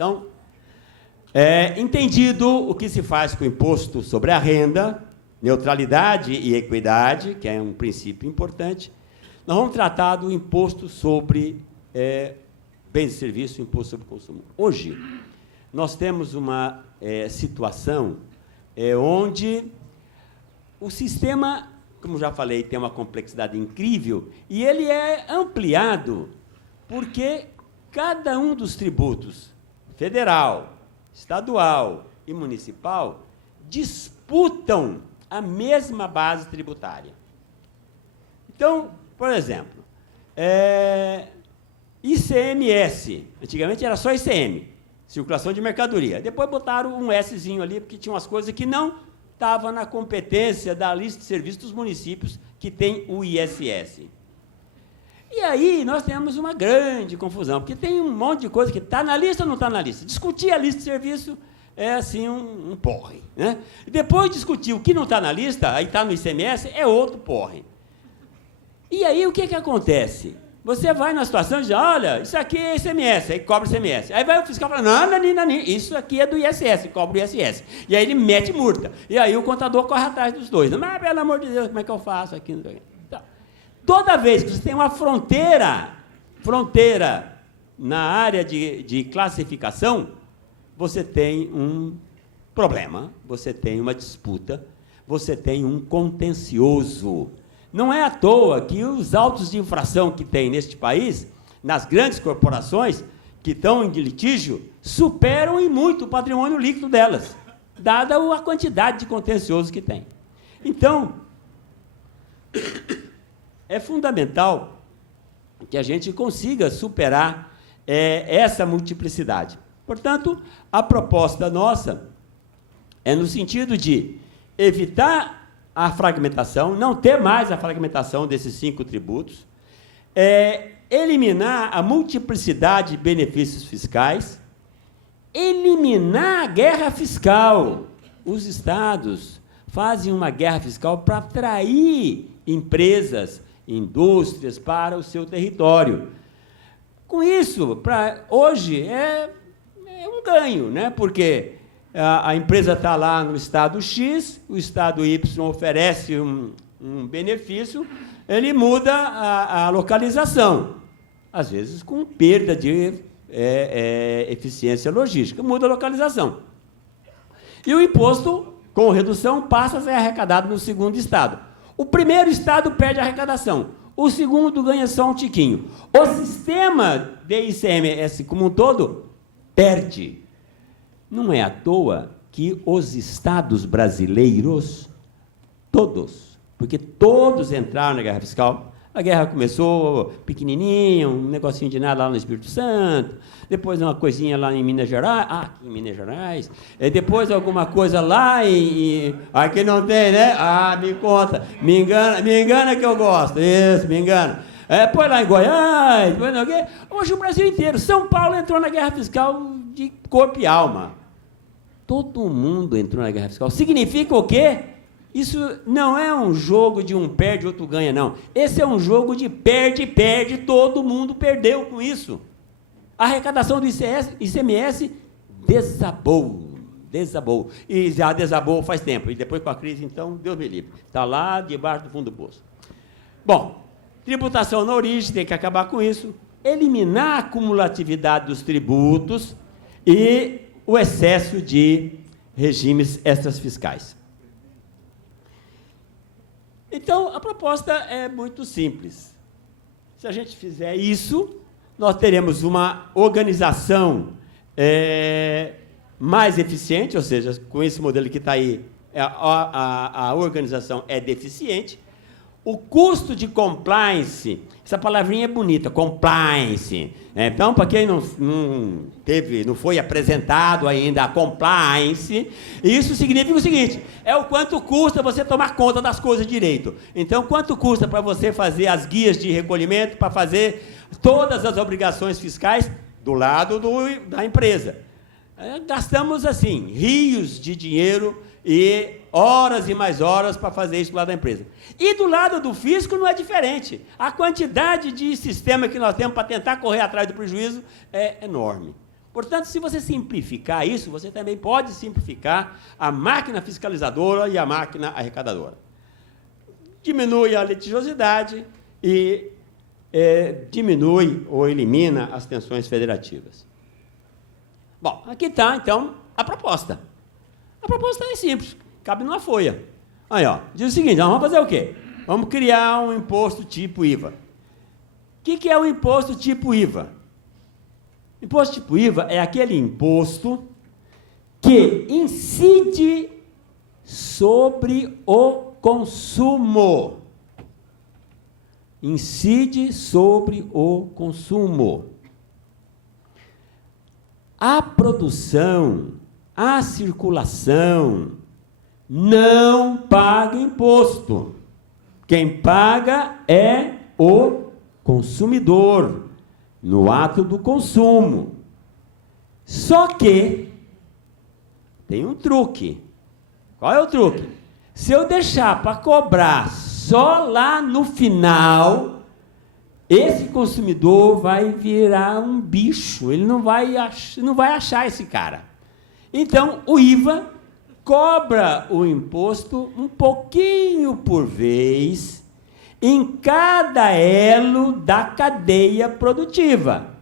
Então, entendido o que se faz com o imposto sobre a renda, neutralidade e equidade, que é um princípio importante, nós vamos tratar do imposto sobre bens e serviços, o imposto sobre consumo. Hoje, nós temos uma situação onde o sistema, como já falei, tem uma complexidade incrível, e ele é ampliado porque cada um dos tributos, federal, estadual e municipal, disputam a mesma base tributária. Então, por exemplo, ICMS, antigamente era só ICM, circulação de mercadoria. Depois botaram um Szinho ali, porque tinha umas coisas que não estavam na competência da lista de serviços dos municípios que tem o ISS. E aí nós temos uma grande confusão, porque tem um monte de coisa que está na lista ou não está na lista. Discutir a lista de serviço é assim um porre, né? E depois discutir o que não está na lista, aí está no ICMS, é outro porre. E aí o que acontece? Você vai na situação e diz, olha, isso aqui é ICMS, aí cobra ICMS. Aí vai o fiscal e fala, não, isso aqui é do ISS, cobra o ISS. E aí ele mete multa. E aí o contador corre atrás dos dois. Mas, pelo amor de Deus, como é que eu faço aqui? Então, toda vez que você tem uma fronteira na área de classificação, você tem um problema, você tem uma disputa, você tem um contencioso. Não é à toa que os autos de infração que tem neste país, nas grandes corporações que estão em litígio, superam em muito o patrimônio líquido delas, dada a quantidade de contencioso que tem. Então, é fundamental que a gente consiga superar essa multiplicidade. Portanto, a proposta nossa é no sentido de evitar a fragmentação, não ter mais a fragmentação desses 5 tributos, eliminar a multiplicidade de benefícios fiscais, eliminar a guerra fiscal. Os estados fazem uma guerra fiscal para atrair empresas, indústrias para o seu território. Com isso, hoje é um ganho, né? Porque a empresa está lá no estado X, o estado Y oferece um benefício, ele muda a localização, às vezes com perda de eficiência logística, muda a localização. E o imposto, com redução, passa a ser arrecadado no segundo estado. O primeiro estado perde a arrecadação, o segundo ganha só um tiquinho. O sistema de ICMS como um todo perde. Não é à toa que os estados brasileiros, todos, porque todos entraram na guerra fiscal. A guerra começou pequenininha, um negocinho de nada lá no Espírito Santo, depois uma coisinha lá em Minas Gerais, aqui em Minas Gerais, depois alguma coisa lá aqui não tem, né? Me conta, me engana que eu gosto, isso, me engana. Põe lá em Goiás, depois não, hoje o Brasil inteiro, São Paulo entrou na guerra fiscal de corpo e alma. Todo mundo entrou na guerra fiscal. Significa o quê? Isso não é um jogo de um perde, outro ganha, não. Esse é um jogo de perde, todo mundo perdeu com isso. A arrecadação do ICMS desabou. E já desabou faz tempo. E depois com a crise, então, Deus me livre. Está lá debaixo do fundo do poço. Bom, tributação na origem, tem que acabar com isso. Eliminar a cumulatividade dos tributos e o excesso de regimes extras fiscais. Então, a proposta é muito simples. Se a gente fizer isso, nós teremos uma organização mais eficiente, ou seja, com esse modelo que está aí, a organização é deficiente. O custo de compliance, essa palavrinha é bonita, compliance. Então, para quem não foi apresentado ainda a compliance, isso significa o seguinte, é o quanto custa você tomar conta das coisas direito. Então, quanto custa para você fazer as guias de recolhimento, para fazer todas as obrigações fiscais do lado da empresa. Gastamos, assim, rios de dinheiro e horas e mais horas para fazer isso do lado da empresa. E do lado do fisco não é diferente. A quantidade de sistema que nós temos para tentar correr atrás do prejuízo é enorme. Portanto, se você simplificar isso, você também pode simplificar a máquina fiscalizadora e a máquina arrecadadora. Diminui a litigiosidade e diminui ou elimina as tensões federativas. Bom, aqui está, então, a proposta. A proposta é simples, cabe numa folha. Aí, ó, diz o seguinte, nós vamos fazer o quê? Vamos criar um imposto tipo IVA. O que é o imposto tipo IVA? Imposto tipo IVA é aquele imposto que incide sobre o consumo. Incide sobre o consumo. A produção, a circulação, não paga imposto. Quem paga é o consumidor, no ato do consumo. Só que tem um truque. Qual é o truque? Se eu deixar para cobrar só lá no final, esse consumidor vai virar um bicho, ele não vai achar esse cara. Então, o IVA cobra o imposto um pouquinho por vez em cada elo da cadeia produtiva.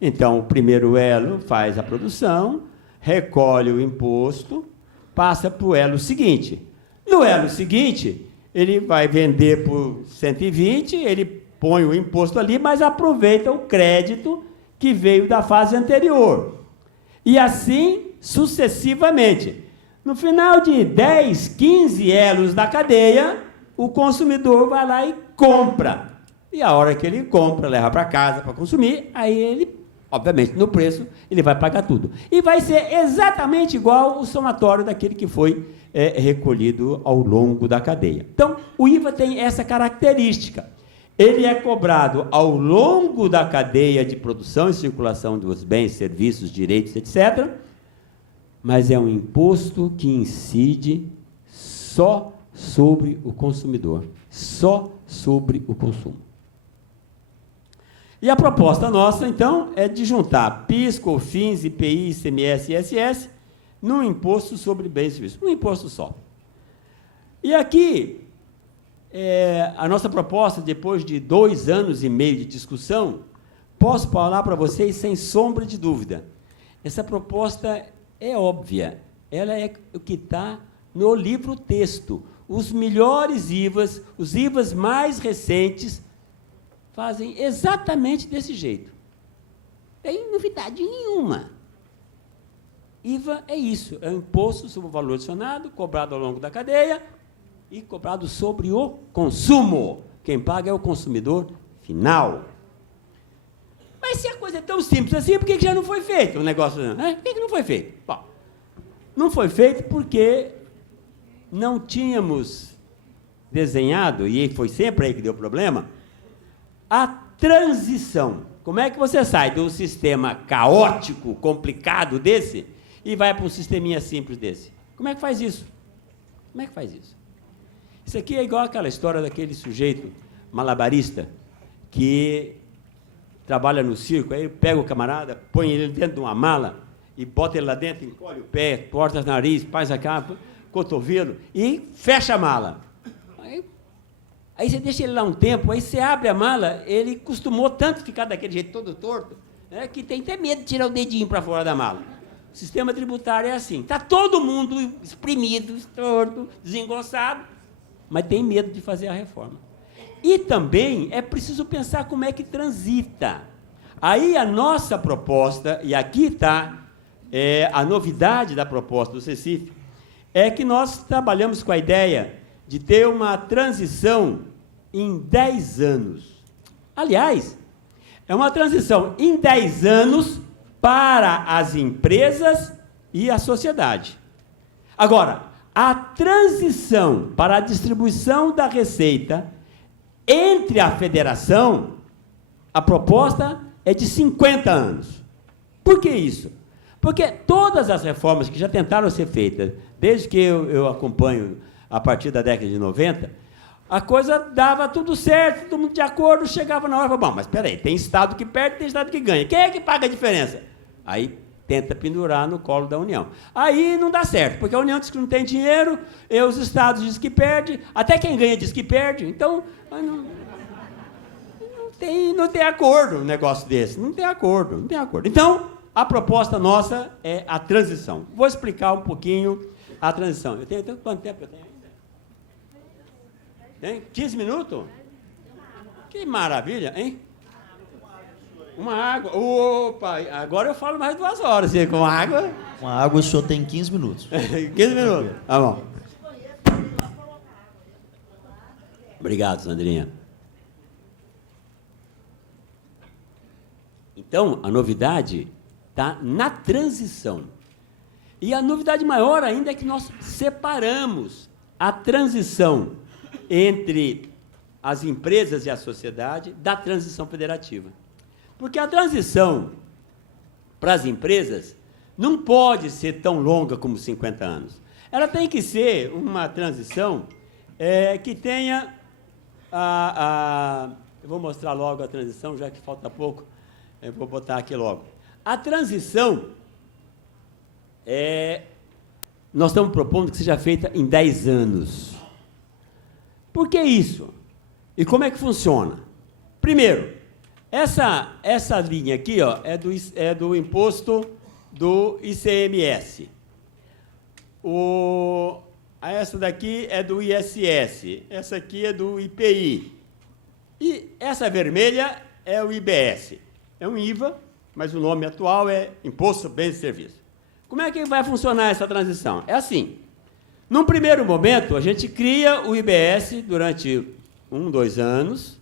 Então, o primeiro elo faz a produção, recolhe o imposto, passa para o elo seguinte. No elo seguinte, ele vai vender por 120, ele põe o imposto ali, mas aproveita o crédito que veio da fase anterior. E assim, sucessivamente. No final de 10, 15 elos da cadeia, o consumidor vai lá e compra. E a hora que ele compra, leva para casa para consumir, aí ele, obviamente, no preço, ele vai pagar tudo. E vai ser exatamente igual o somatório daquele que foi recolhido ao longo da cadeia. Então, o IVA tem essa característica. Ele é cobrado ao longo da cadeia de produção e circulação dos bens, serviços, direitos, etc., mas é um imposto que incide só sobre o consumidor, só sobre o consumo. E a proposta nossa, então, é de juntar PIS, COFINS, IPI, ICMS e ISS num imposto sobre bens e serviços, um imposto só. E aqui, a nossa proposta, depois de 2 anos e meio de discussão, posso falar para vocês sem sombra de dúvida. Essa proposta é óbvia, ela é o que está no livro-texto. Os melhores IVAs, os IVAs mais recentes, fazem exatamente desse jeito. Não tem novidade nenhuma. IVA é isso, é um imposto sobre o valor adicionado, cobrado ao longo da cadeia e cobrado sobre o consumo. Quem paga é o consumidor final. Mas se a coisa é tão simples assim, por que já não foi feito o negócio? Por que não foi feito? Bom, não foi feito porque não tínhamos desenhado, e foi sempre aí que deu problema, a transição. Como é que você sai de um sistema caótico, complicado desse, e vai para um sisteminha simples desse? Como é que faz isso? Como é que faz isso? Isso aqui é igual aquela história daquele sujeito malabarista que trabalha no circo, aí pega o camarada, põe ele dentro de uma mala e bota ele lá dentro, encolhe o pé, corta o nariz, faz a capa, cotovelo e fecha a mala. Aí você deixa ele lá um tempo, aí você abre a mala, ele costumou tanto ficar daquele jeito todo torto, que tem até medo de tirar o dedinho para fora da mala. O sistema tributário é assim, está todo mundo exprimido, torto, desengonçado, mas tem medo de fazer a reforma. E também é preciso pensar como é que transita. Aí a nossa proposta, e aqui está a novidade da proposta do CECIF, é que nós trabalhamos com a ideia de ter uma transição em 10 anos. Aliás, é uma transição em 10 anos para as empresas e a sociedade. Agora, a transição para a distribuição da receita entre a federação, a proposta é de 50 anos. Por que isso? Porque todas as reformas que já tentaram ser feitas, desde que eu acompanho a partir da década de 90, a coisa dava tudo certo, todo mundo de acordo, chegava na hora e falava, bom, mas espera aí, tem estado que perde, tem estado que ganha. Quem é que paga a diferença? Aí tenta pendurar no colo da União. Aí não dá certo, porque a União diz que não tem dinheiro, e os estados dizem que perde, até quem ganha diz que perde, então não tem acordo um negócio desse, não tem acordo. Então, a proposta nossa é a transição. Vou explicar um pouquinho a transição. Eu tenho quanto tempo eu tenho ainda? Tem? 15 minutos? Que maravilha, hein? Uma água. Opa, agora eu falo mais 2 horas. Com água? Com água o senhor tem 15 minutos. 15 minutos. Tá bom. Obrigado, Sandrinha. Então, a novidade está na transição. E a novidade maior ainda é que nós separamos a transição entre as empresas e a sociedade da transição federativa. Porque a transição para as empresas não pode ser tão longa como 50 anos. Ela tem que ser uma transição que tenha eu vou mostrar logo a transição, já que falta pouco, eu vou botar aqui logo. A transição, nós estamos propondo que seja feita em 10 anos. Por que isso? E como é que funciona? Primeiro, essa linha aqui, ó, é do imposto do ICMS. Essa daqui é do ISS. Essa aqui é do IPI. E essa vermelha é o IBS. É um IVA, mas o nome atual é Imposto sobre Bens e Serviços. Como é que vai funcionar essa transição? É assim. Num primeiro momento, a gente cria o IBS durante 2 anos,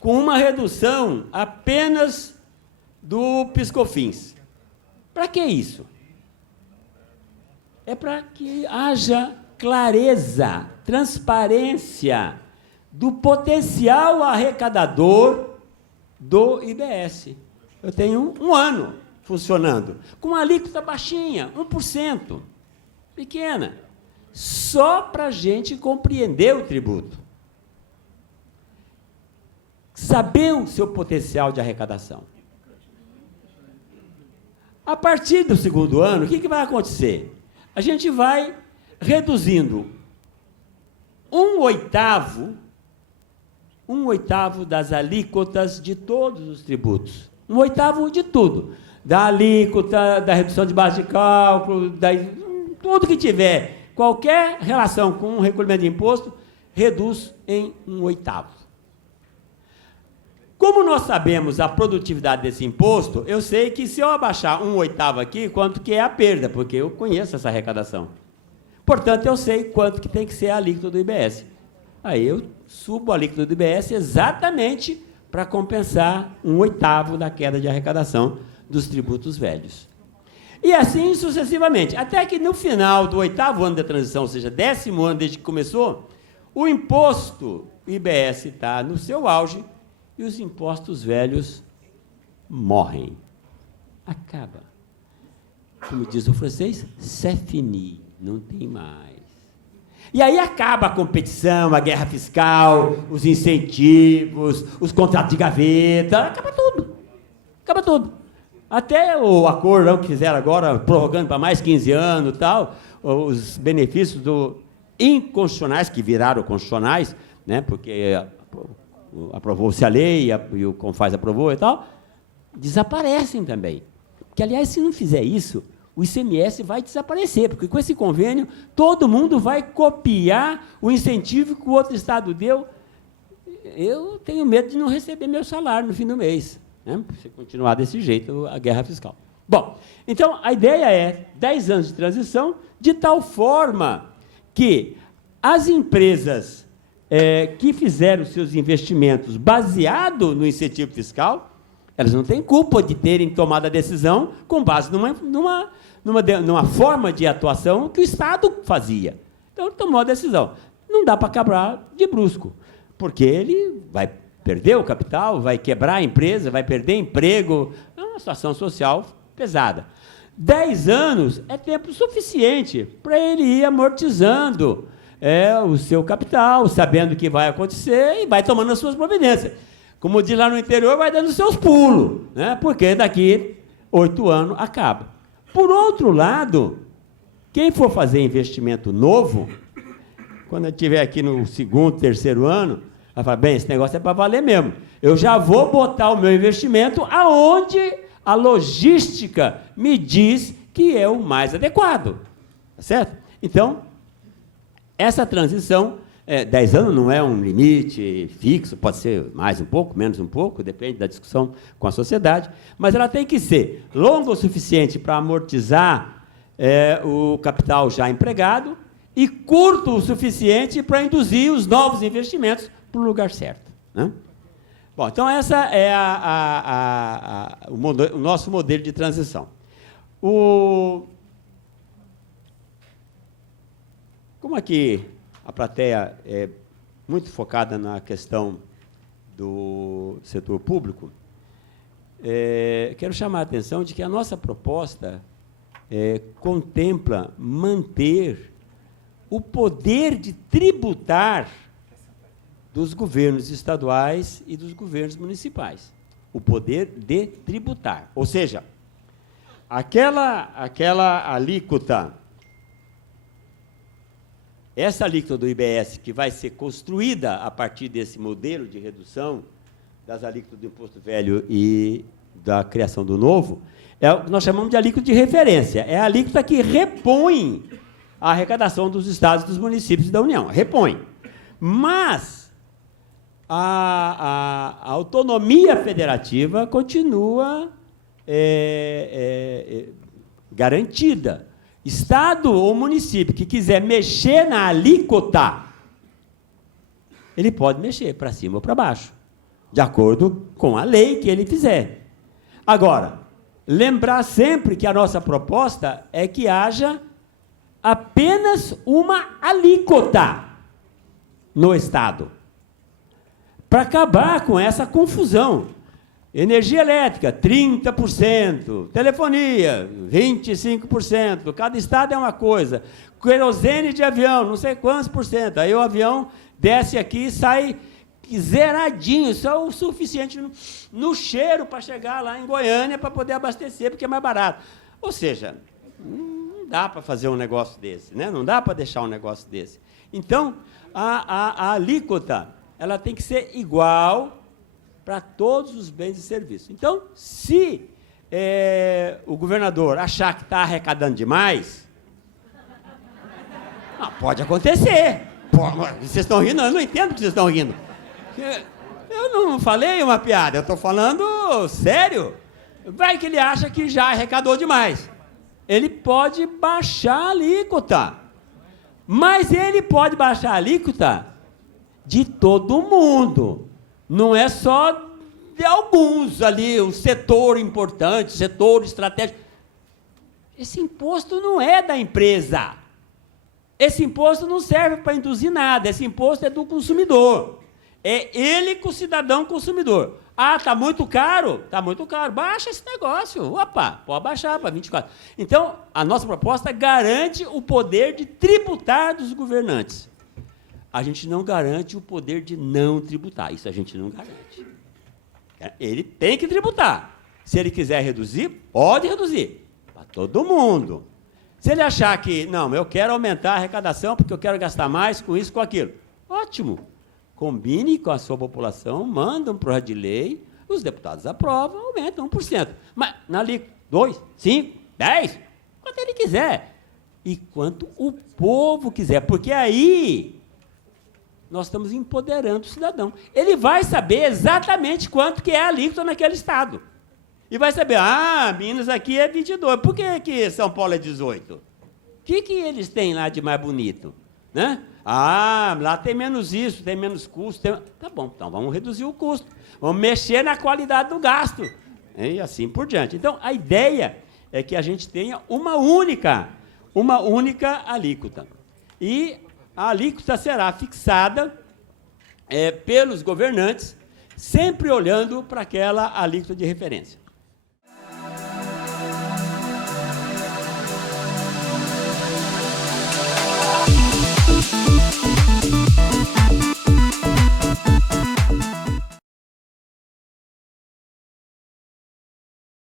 com uma redução apenas do PiscoFins. Para que isso? É para que haja clareza, transparência do potencial arrecadador do IBS. Eu tenho 1 ano funcionando, com uma alíquota baixinha, 1%, pequena, só para a gente compreender o tributo. Saber o seu potencial de arrecadação. A partir do 2º ano, o que vai acontecer? A gente vai reduzindo 1/8 das alíquotas de todos os tributos. 1/8 de tudo. Da alíquota, da redução de base de cálculo, tudo que tiver, qualquer relação com o recolhimento de imposto, reduz em 1/8. Como nós sabemos a produtividade desse imposto, eu sei que se eu abaixar 1/8 aqui, quanto que é a perda, porque eu conheço essa arrecadação. Portanto, eu sei quanto que tem que ser a alíquota do IBS. Aí eu subo a alíquota do IBS exatamente para compensar 1/8 da queda de arrecadação dos tributos velhos. E assim sucessivamente, até que no final do 8º ano da transição, ou seja, 10º ano desde que começou, o imposto IBS está no seu auge e os impostos velhos morrem. Acaba. Como diz o francês, c'est fini, não tem mais. E aí acaba a competição, a guerra fiscal, os incentivos, os contratos de gaveta, acaba tudo. Acaba tudo. Até o acordo que fizeram agora, prorrogando para mais 15 anos e tal, os benefícios inconstitucionais, que viraram constitucionais, né, porque aprovou-se a lei e o CONFAS aprovou e tal, desaparecem também. Porque, aliás, se não fizer isso, o ICMS vai desaparecer, porque com esse convênio todo mundo vai copiar o incentivo que o outro estado deu. Eu tenho medo de não receber meu salário no fim do mês, né? Se continuar desse jeito, a guerra fiscal. Bom, então a ideia é 10 anos de transição, de tal forma que as empresas que fizeram seus investimentos baseado no incentivo fiscal, elas não têm culpa de terem tomado a decisão com base numa forma de atuação que o Estado fazia. Então, ele tomou a decisão. Não dá para quebrar de brusco, porque ele vai perder o capital, vai quebrar a empresa, vai perder emprego. É uma situação social pesada. 10 anos é tempo suficiente para ele ir amortizando o seu capital, sabendo o que vai acontecer e vai tomando as suas providências. Como diz lá no interior, vai dando seus pulos, né? Porque daqui 8 anos acaba. Por outro lado, quem for fazer investimento novo, quando eu estiver aqui no segundo, terceiro ano, vai falar, bem, esse negócio é para valer mesmo. Eu já vou botar o meu investimento aonde a logística me diz que é o mais adequado. Tá certo? Então, essa transição, 10 anos não é um limite fixo, pode ser mais um pouco, menos um pouco, depende da discussão com a sociedade, mas ela tem que ser longa o suficiente para amortizar o capital já empregado e curto o suficiente para induzir os novos investimentos para o lugar certo. Né? Bom, então, essa é o nosso modelo de transição. Como aqui a plateia é muito focada na questão do setor público, quero chamar a atenção de que a nossa proposta contempla manter o poder de tributar dos governos estaduais e dos governos municipais. O poder de tributar. Ou seja, aquela alíquota, essa alíquota do IBS que vai ser construída a partir desse modelo de redução das alíquotas do imposto velho e da criação do novo, nós chamamos de alíquota de referência. É a alíquota que repõe a arrecadação dos estados, dos municípios e da União. Repõe. Mas a autonomia federativa continua garantida. Estado ou município que quiser mexer na alíquota, ele pode mexer para cima ou para baixo, de acordo com a lei que ele fizer. Agora, lembrar sempre que a nossa proposta é que haja apenas uma alíquota no Estado, para acabar com essa confusão. Energia elétrica, 30%, telefonia, 25%, cada estado é uma coisa, querosene de avião, não sei quantos por cento, aí o avião desce aqui e sai zeradinho, só o suficiente no cheiro para chegar lá em Goiânia para poder abastecer, porque é mais barato. Ou seja, não dá para fazer um negócio desse, né? Não dá para deixar um negócio desse. Então, a alíquota, ela tem que ser igual para todos os bens e serviços. Então, se o governador achar que está arrecadando demais, pode acontecer. Vocês estão rindo? Eu não entendo que vocês estão rindo. Eu não falei uma piada, eu estou falando sério. Vai que ele acha que já arrecadou demais. Ele pode baixar a alíquota. Mas ele pode baixar a alíquota de todo mundo. Não é só de alguns ali, um setor importante, setor estratégico. Esse imposto não é da empresa. Esse imposto não serve para induzir nada. Esse imposto é do consumidor. É ele com o cidadão consumidor. Está muito caro? Está muito caro. Baixa esse negócio. Opa, pode baixar para 24. Então, a nossa proposta garante o poder de tributar dos governantes. A gente não garante o poder de não tributar. Isso a gente não garante. Ele tem que tributar. Se ele quiser reduzir, pode reduzir. Para todo mundo. Se ele achar que, não, eu quero aumentar a arrecadação porque eu quero gastar mais com isso, com aquilo. Ótimo. Combine com a sua população, manda um projeto de lei, os deputados aprovam, aumentam 1%. Mas na lei, 2, 5, 10, quanto ele quiser. E quanto o povo quiser. Porque aí nós estamos empoderando o cidadão. Ele vai saber exatamente quanto que é a alíquota naquele estado. E vai saber, Minas aqui é 22, por que São Paulo é 18? O que eles têm lá de mais bonito? Né? Lá tem menos isso, tem menos custo. Tá bom, então vamos reduzir o custo. Vamos mexer na qualidade do gasto. E assim por diante. Então, a ideia é que a gente tenha uma única alíquota. E a alíquota será fixada pelos governantes, sempre olhando para aquela alíquota de referência.